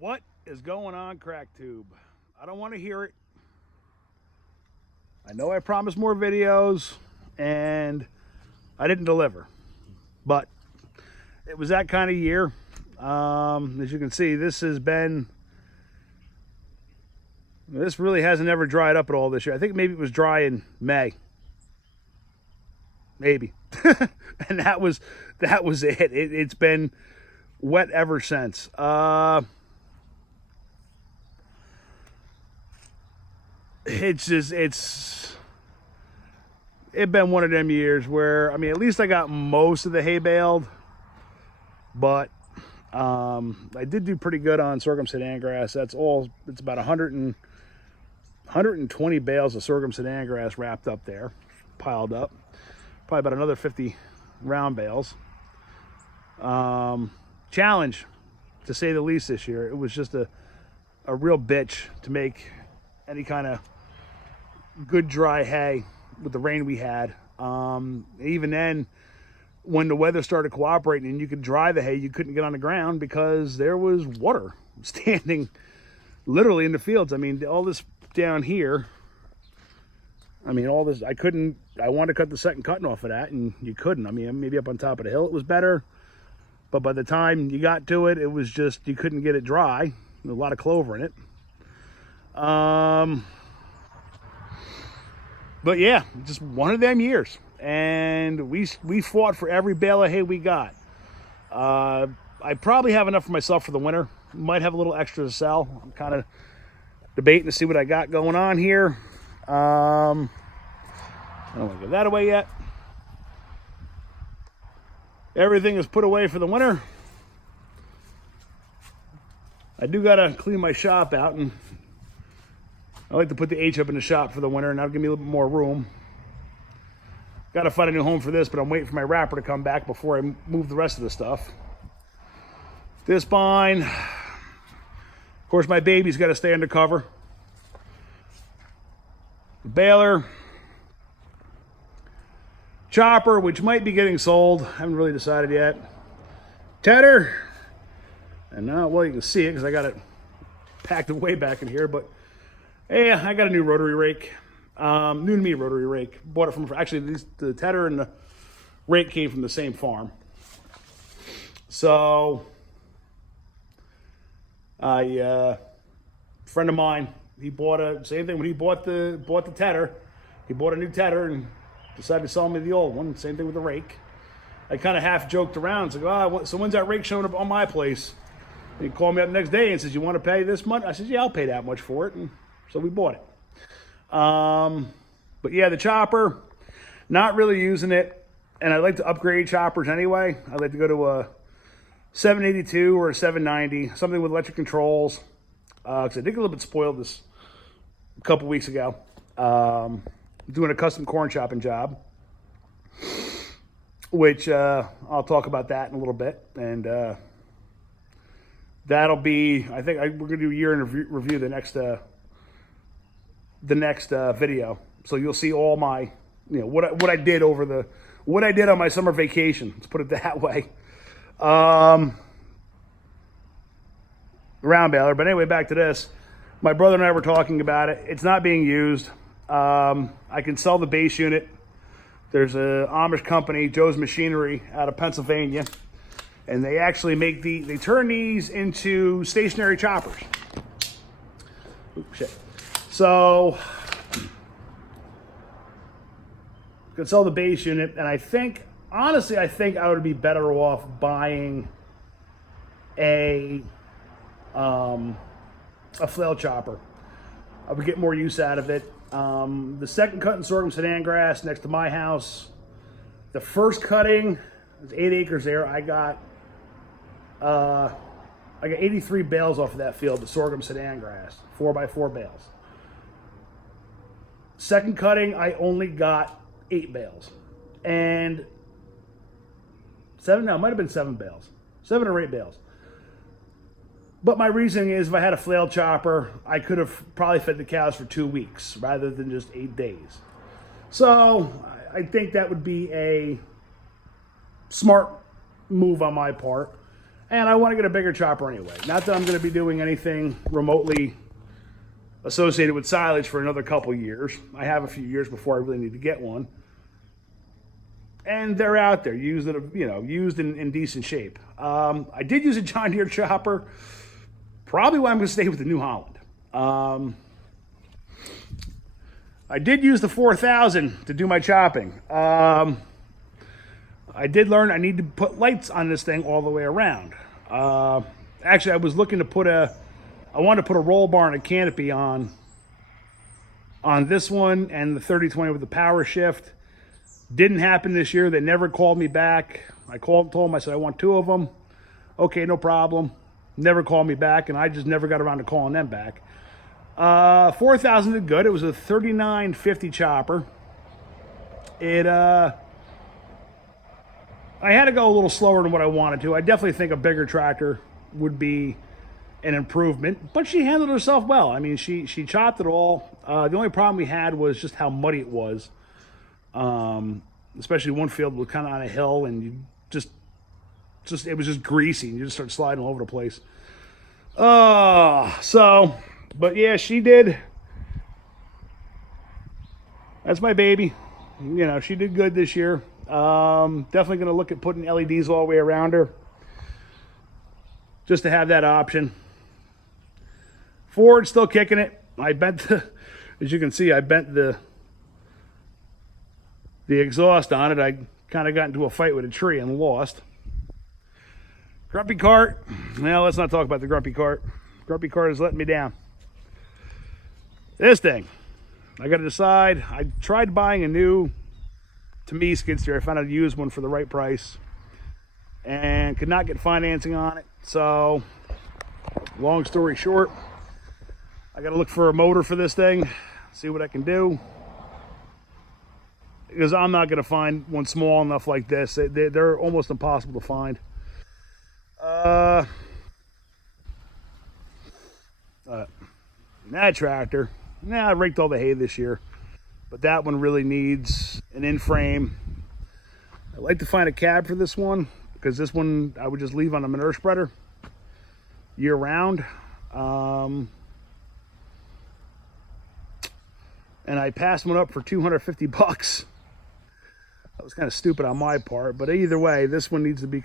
What is going on, CrackTube? I don't want to hear it. I know I promised more videos and I didn't deliver, but it was that kind of year. As you can see, this really hasn't ever dried up at all this year. I think maybe it was dry in May, maybe, and that was it. It's been wet ever since. It's been one of them years where, I mean, at least I got most of the hay baled, but I did do pretty good on sorghum sedan grass. That's all. It's about 120 bales of sorghum sedan grass wrapped up there, piled up. Probably about another 50 round bales. Challenge, to say the least, this year. It was just a real bitch to make any kind of good dry hay with the rain we had. Even then, when the weather started cooperating and you could dry the hay, you couldn't get on the ground because there was water standing literally in the fields. I mean, all this down here, I mean, all this, I wanted to cut the second cutting off of that, and you couldn't. I mean, maybe up on top of the hill it was better, but by the time you got to it, it was just, you couldn't get it dry. There was a lot of clover in it. But yeah, just one of them years. And we fought for every bale of hay we got. I probably have enough for myself for the winter. Might have a little extra to sell. I'm kind of debating to see what I got going on here. I don't want to give that away yet. Everything is put away for the winter. I do got to clean my shop out, and I like to put the H up in the shop for the winter, and that'll give me a little bit more room. Got to find a new home for this, but I'm waiting for my wrapper to come back before I move the rest of the stuff. This bind, of course, my baby's got to stay undercover. The baler, chopper, which might be getting sold. I haven't really decided yet. Tedder, and now, well, you can see it because I got it packed way back in here, but yeah, I got a new rotary rake. New to me rotary rake. Bought it from, actually, the tedder and the rake came from the same farm. So, friend of mine, he bought same thing when he bought the tedder. He bought a new tedder and decided to sell me the old one. Same thing with the rake. I kind of half joked around. So, so when's that rake showing up on my place? And he called me up the next day and says, "You want to pay this much?" I said, "Yeah, I'll pay that much for it." And so we bought it. But yeah, the chopper, not really using it. And I like to upgrade choppers anyway. I like to go to a 782 or a 790, something with electric controls. Because I did get a little bit spoiled this a couple weeks ago. Doing a custom corn chopping job, which I'll talk about that in a little bit. And that'll be, I think we're going to do a year in review the next video. So you'll see all my, what I did what I did on my summer vacation. Let's put it that way. Round baler. But anyway, back to this. My brother and I were talking about it. It's not being used. I can sell the base unit. There's an Amish company, Joe's Machinery, out of Pennsylvania. And they actually they turn these into stationary choppers. Ooh, shit. So, I could sell the base unit, and honestly, I think I would be better off buying a flail chopper. I would get more use out of it. The second cut in sorghum sedan grass next to my house, the first cutting, there's 8 acres there. I got 83 bales off of that field, the sorghum sedan grass, 4x4 bales. Second cutting, I only got 8 bales. And it might have been 7 bales. 7 or 8 bales. But my reasoning is if I had a flail chopper, I could have probably fed the cows for 2 weeks rather than just 8 days. So I think that would be a smart move on my part. And I want to get a bigger chopper anyway. Not that I'm going to be doing anything remotely associated with silage for another couple years. I have a few years before I really need to get one. And they're out there, used in decent shape. I did use a John Deere chopper. Probably why I'm going to stay with the New Holland. I did use the 4000 to do my chopping. I did learn I need to put lights on this thing all the way around. Actually, I was looking to I wanted to put a roll bar and a canopy on this one and the 3020 with the power shift. Didn't happen this year. They never called me back. I told them, I said, I want 2 of them. Okay, no problem. Never called me back, and I just never got around to calling them back. 4000 did good. It was a 3950 chopper. I had to go a little slower than what I wanted to. I definitely think a bigger tractor would be an improvement, but she handled herself well. I mean, she chopped it all. The only problem we had was just how muddy it was. Especially one field was kind of on a hill, and you just it was just greasy, and you just start sliding all over the place. But yeah, she did. That's my baby. You know, she did good this year. Definitely going to look at putting LEDs all the way around her, just to have that option. Ford still kicking it. I bent as you can see, I bent the exhaust on it. I kind of got into a fight with a tree and lost. Grumpy cart. Well, let's not talk about the grumpy cart. Grumpy cart is letting me down. This thing, I got to decide. I tried buying a new, to me, skid steer. I found a used one for the right price and could not get financing on it. So, long story short, I got to look for a motor for this thing, see what I can do. Because I'm not going to find one small enough like this. They're almost impossible to find. That tractor, I raked all the hay this year, but that one really needs an in-frame. I'd like to find a cab for this one, because this one I would just leave on a manure spreader year-round. And I passed one up for $250. That was kind of stupid on my part, but either way, this one needs to be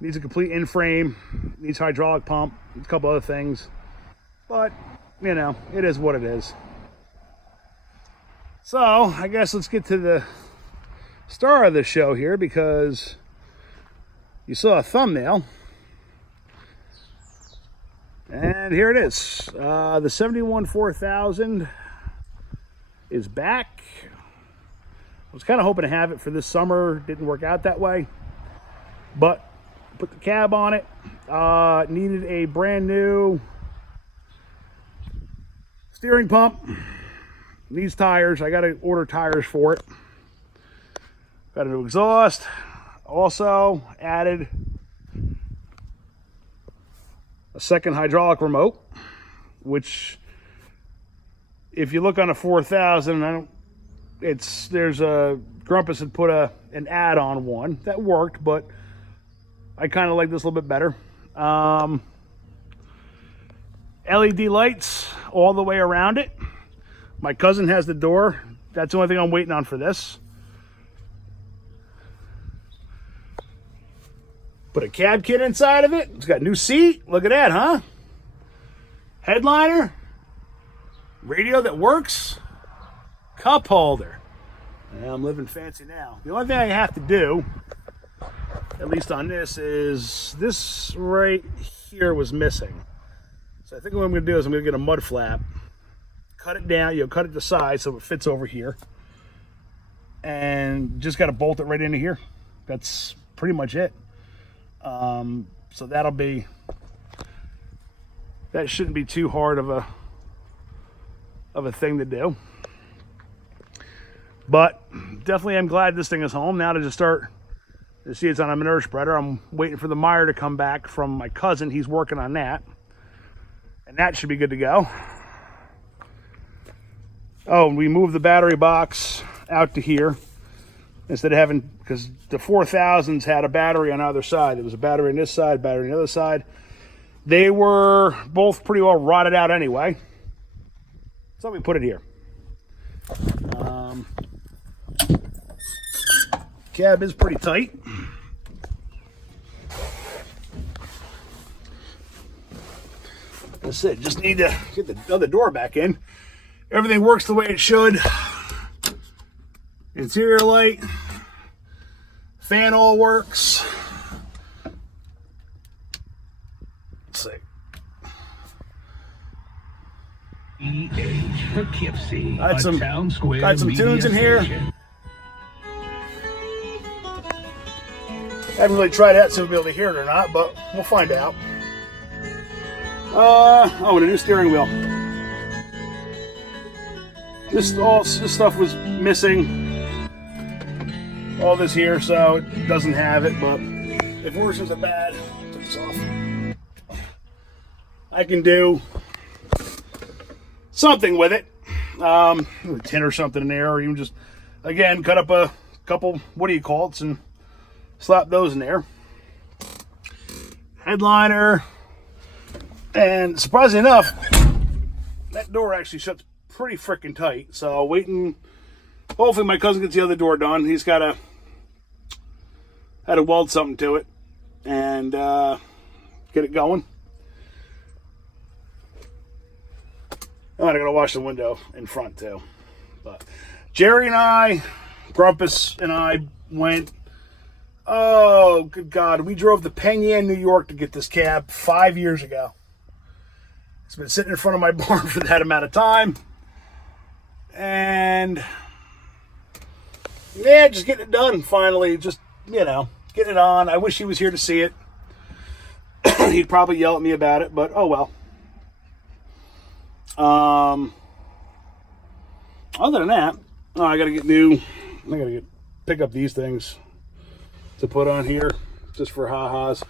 needs a complete in-frame, needs hydraulic pump, a couple other things. But, you know, it is what it is. So, I guess let's get to the star of the show here, because you saw a thumbnail. And here it is. The 71 4000 is back. I was kind of hoping to have it for this summer. Didn't work out that way. But put the cab on it. Needed a brand new steering pump. Needs tires. I got to order tires for it. Got a new exhaust. Also added a second hydraulic remote, which, if you look on a 4000, there's a Grumpus had put an add-on one that worked, but I kind of like this a little bit better. LED lights all the way around it. My cousin has the door. That's the only thing I'm waiting on for this. Put a cab kit inside of it. It's got a new seat. Look at that, huh? Headliner. Radio that works. Cup holder. Yeah, I'm living fancy now. The only thing I have to do, at least on this, is this right here was missing. So I think what I'm going to do is I'm going to get a mud flap, cut it down, cut it to size so it fits over here, and just got to bolt it right into here. That's pretty much it. So that shouldn't be too hard of a thing to do. But definitely I'm glad this thing is home. Now to just start, you see it's on a manure spreader. I'm waiting for the mire to come back from my cousin. He's working on that. And that should be good to go. Oh, and we moved the battery box out to here. instead of having, because the 4000s had a battery on either side. There was a battery on this side, battery on the other side. They were both pretty well rotted out anyway. So we put it here. Cab is pretty tight. That's it. Just need to get the other door back in. Everything works the way it should. Interior light. Fan all works. Let's see. Poughkeepsie, Got some tunes in here. Haven't really tried that, so we'll be able to hear it or not, but we'll find out. Oh, and a new steering wheel. This stuff was missing. All this here, so it doesn't have it, but if worse isn't bad, take this off. I can do something with it. A tin or something in there, or even just, again, cut up a couple, what do you call it, and slap those in there. Headliner. And surprisingly enough, that door actually shuts pretty freaking tight. So waiting, hopefully my cousin gets the other door done. He's had to weld something to it and get it going. Oh, and I gotta wash the window in front too. But Jerry and I, Grumpus and I went, oh good God, we drove to Penn, New York to get this cab 5 years ago. It's been sitting in front of my barn for that amount of time. And yeah, just getting it done finally. Just, you know, getting it on. I wish he was here to see it. He'd probably yell at me about it, but oh well. Other than that, oh, I gotta pick up these things to put on here just for ha-has.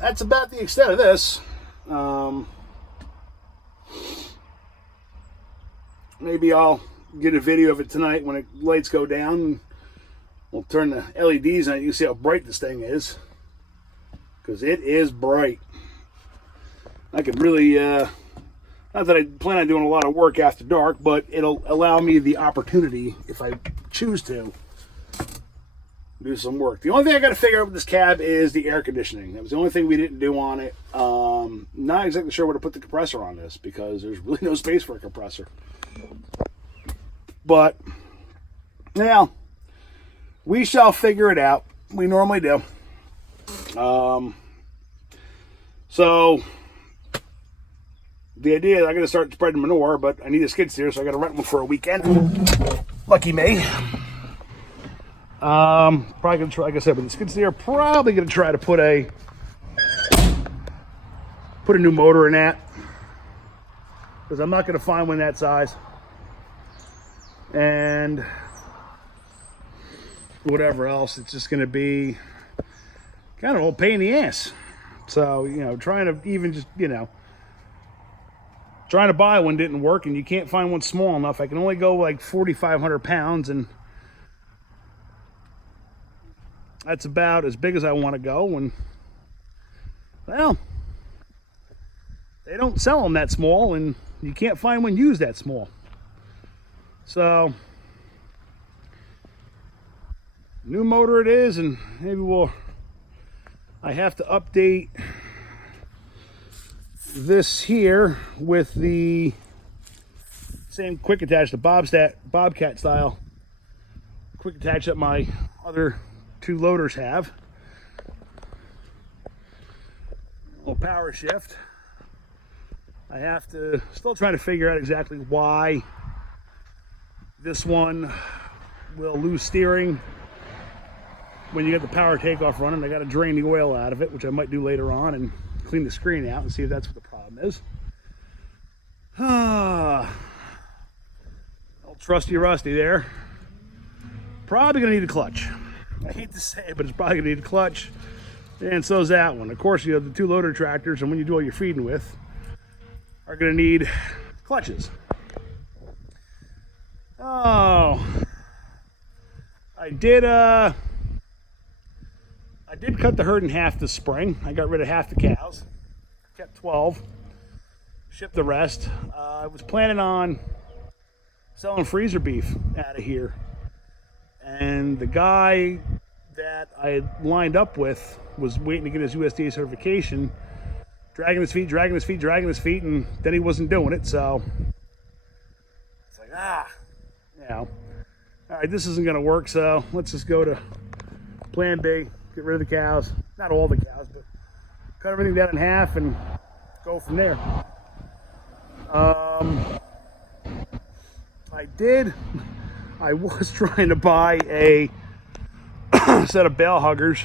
That's about the extent of this. Maybe I'll get a video of it tonight when the lights go down. And we'll turn the LEDs on. You can see how bright this thing is, because it is bright. I could really, not that I plan on doing a lot of work after dark, but it'll allow me the opportunity, if I choose to, do some work. The only thing I got to figure out with this cab is the air conditioning. That was the only thing we didn't do on it. Not exactly sure where to put the compressor on this, because there's really no space for a compressor. But yeah, we shall figure it out. We normally do. So the idea is I'm going to start spreading manure, but I need a skid steer, so I got to rent one for a weekend. Lucky me. Probably gonna try, like I said, with the skid steer, probably gonna try to put a new motor in that, because I'm not gonna find one that size, and whatever else, it's just gonna be kind of a pain in the ass. So, you know, trying to even just, you know, trying to buy one didn't work, and you can't find one small enough. I can only go like 4,500 pounds, and that's about as big as I want to go. And well, they don't sell them that small, and you can't find one used that small. So new motor it is, and maybe I have to update this here with the same quick attach, the Bobcat style quick attach that my other two loaders have. A little power shift. I have to still try to figure out exactly why this one will lose steering when you get the power takeoff running. I got to drain the oil out of it, which I might do later on, and clean the screen out and see if that's what the problem is. Old trusty Rusty there. Probably gonna need a clutch. I hate to say it, but it's probably gonna need a clutch, and so's that one. Of course, you have the two loader tractors, and when you do all your feeding with, are gonna need clutches. Oh, I did cut the herd in half this spring. I got rid of half the cows, kept 12, shipped the rest. I was planning on selling freezer beef out of here, and the guy that I had lined up with was waiting to get his USDA certification, dragging his feet, and then he wasn't doing it. So it's like, you know, all right, this isn't going to work. So let's just go to plan B, get rid of the cows, not all the cows, but cut everything down in half and go from there. I was trying to buy a set of bale huggers,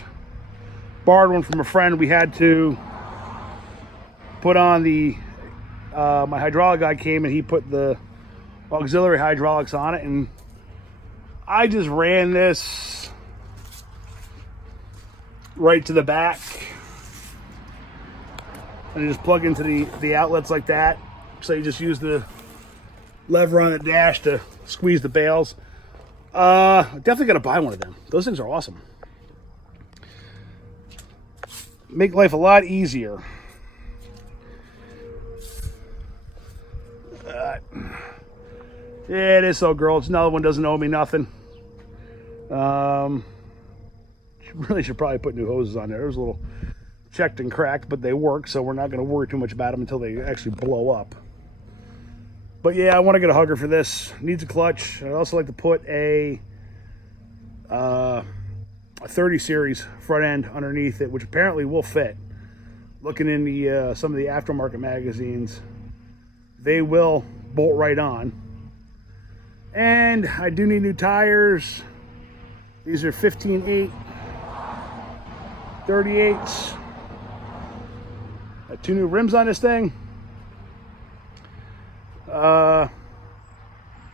borrowed one from a friend. We had to put on the my hydraulic guy came and he put the auxiliary hydraulics on it, and I just ran this right to the back and you just plug into the outlets like that. So you just use the lever on the dash to squeeze the bales. Definitely gotta buy one of them. Those things are awesome. Make life a lot easier. Yeah, it is so, girl. It's another one doesn't owe me nothing. Really should probably put new hoses on there. It was a little checked and cracked, but they work, so we're not going to worry too much about them until they actually blow up. But yeah, I want to get a hugger for this. Needs a clutch. I'd also like to put a 30 series front end underneath it, which apparently will fit. Looking in the some of the aftermarket magazines, they will bolt right on. And I do need new tires. These are 15/8 38s. Two new rims on this thing. I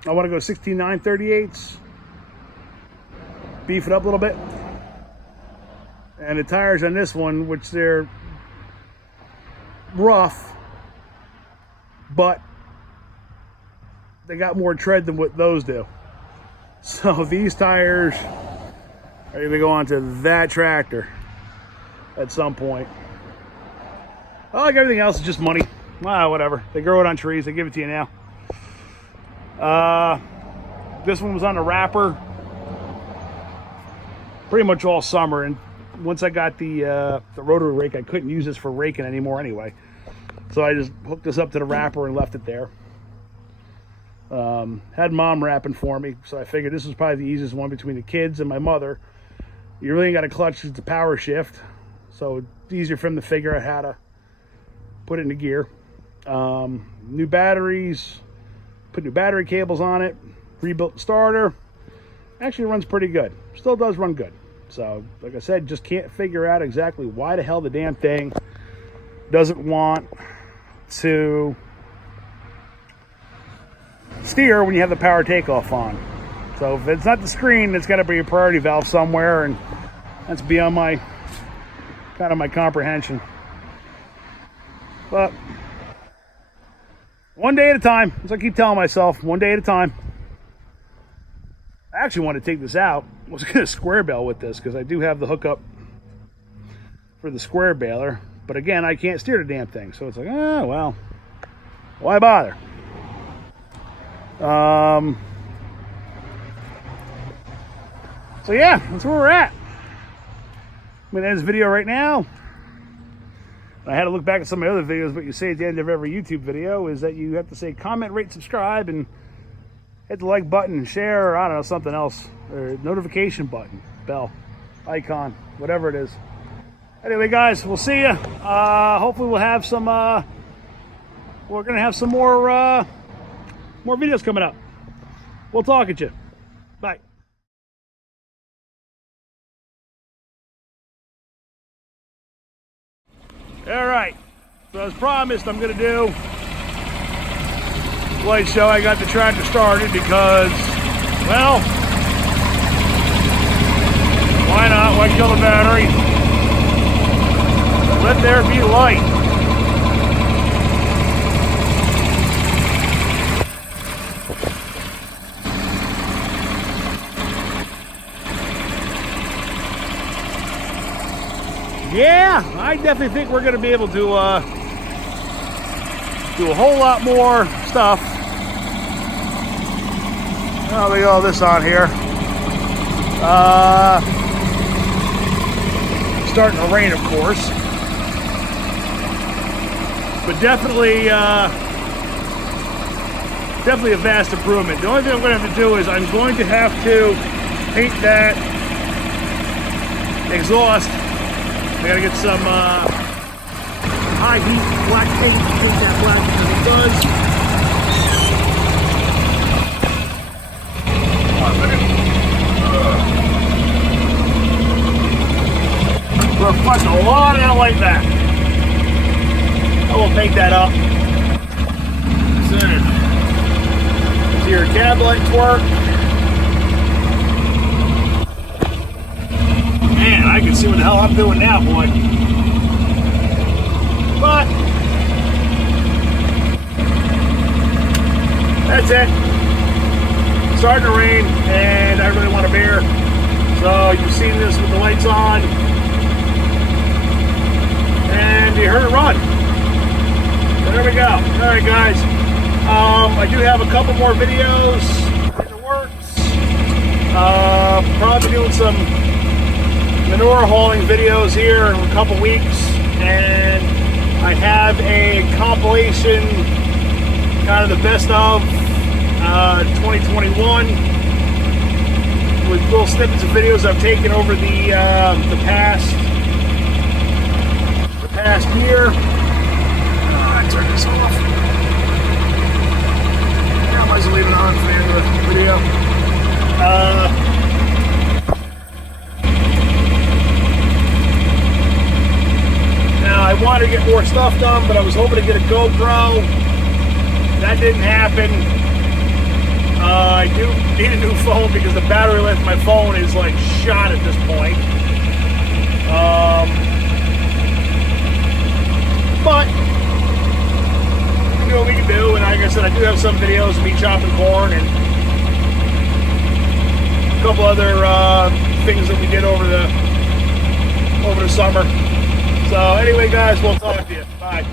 want to go 16/9 38s. Beef it up a little bit. And the tires on this one, which they're rough, but they got more tread than what those do. So these tires are going to go onto that tractor at some point. I like everything else, is just money. Whatever. They grow it on trees. They give it to you now. This one was on the wrapper pretty much all summer, and once I got the rotary rake, I couldn't use this for raking anymore anyway. So I just hooked this up to the wrapper and left it there. Had mom wrapping for me, so I figured this was probably the easiest one between the kids and my mother. You really ain't got a clutch, it's a power shift, so it's easier for them to figure out how to put it into gear. New batteries, put new battery cables on it, rebuilt the starter. Actually runs pretty good, still does run good. So like I said, just can't figure out exactly why the hell the damn thing doesn't want to steer when you have the power takeoff on. So if it's not the screen, it's got to be a priority valve somewhere, and that's beyond my my comprehension. But one day at a time, as I keep telling myself, one day at a time. I actually want to take this out. I was going to square bale with this because I do have the hookup for the square baler, but again, I can't steer the damn thing, so it's like, well, why bother? So yeah, that's where we're at. I'm going to end this video right now. I had to look back at some of the other videos. What you say at the end of every YouTube video is that you have to say comment, rate, subscribe, and hit the like button and share, or I don't know, something else, or notification button, bell, icon, whatever it is. Anyway, guys, we'll see you. Hopefully we'll have some, we're going to have some more videos coming up. We'll talk at you. Bye. All right, so as promised, I'm going to do a light show. I got the tractor started because, well, why not? Why kill the battery? Let there be light. yeah, I definitely think we're going to be able to do a whole lot more stuff. Oh, we got all this on here. Starting to rain, of course. But definitely a vast improvement. The only thing I'm going to have to do is I'm going to have to paint that exhaust. I got to get some high heat black paint to paint that black because it does. We're reflecting a lot of that like that. I will paint that up. See your cab lights work. Man, I can see what the hell I'm doing now, boy. But that's it. It's starting to rain, and I really want a beer. So you've seen this with the lights on, and you heard it run. So there we go. All right, guys. I do have a couple more videos in the works. Probably doing some manure hauling videos here in a couple weeks, and I have a compilation, kind of the best of 2021, with little snippets of videos I've taken over the past year. I turn this off. Yeah, I might as well leave it on for the end of the video. Now I wanted to get more stuff done, but I was hoping to get a GoPro. That didn't happen. I do need a new phone because the battery life of my phone is like shot at this point. But we can do what we can do, and like I said, I do have some videos of me chopping corn and a couple other things that we did over the summer. So anyway, guys, we'll talk to you. Bye.